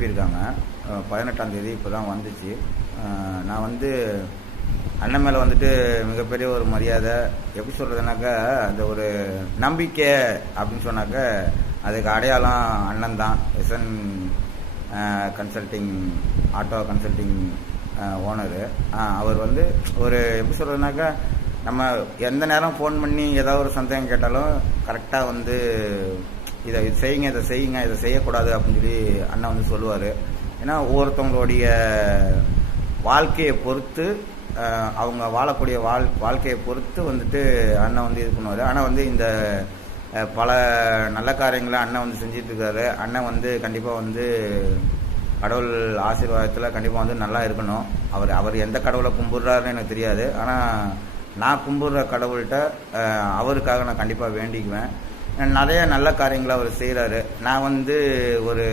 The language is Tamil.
அனுப்பியிருக்காங்க. 18ஆம் தேதி இப்போ தான் வந்துச்சு. நான் வந்து அண்ணன் மேலே வந்துட்டு மிகப்பெரிய ஒரு மரியாதை. எப்படி சொல்கிறதுனாக்கா, அந்த ஒரு நம்பிக்கை அப்படின்னு சொன்னாக்க அதுக்கு அடையாளம் அண்ணன் தான். SN consulting, auto consulting owner. அவர் வந்து ஒரு எப்படி சொல்கிறதுனாக்கா, நம்ம எந்த நேரம் ஃபோன் பண்ணி ஏதாவது ஒரு சந்தேகம் கேட்டாலும் கரெக்டாக வந்து இதை செய்யுங்க, இதை செய்யுங்க, இதை செய்யக்கூடாது அப்படின்னு சொல்லி அண்ணன் வந்து சொல்லுவார். ஏன்னா ஒவ்வொருத்தவங்களுடைய வாழ்க்கையை பொறுத்து, அவங்க வாழக்கூடிய வாழ்க்கையை பொறுத்து வந்துட்டு அண்ணன் வந்து இது பண்ணுவார். ஆனால் வந்து இந்த பல நல்ல காரியங்களை அண்ணன் வந்து செஞ்சிட்ருக்காரு. அண்ணன் வந்து கண்டிப்பாக வந்து கடவுள் ஆசீர்வாதத்தில் கண்டிப்பாக வந்து நல்லா இருக்கணும். அவர் எந்த கடவுளை கும்பிட்றாருன்னு எனக்கு தெரியாது. ஆனால் நான் கும்பிட்ற கடவுள்கிட்ட அவருக்காக நான் கண்டிப்பாக வேண்டிக்குவேன். நிறைய நல்ல காரியங்களை அவர் செய்கிறாரு. நான் வந்து ஒரு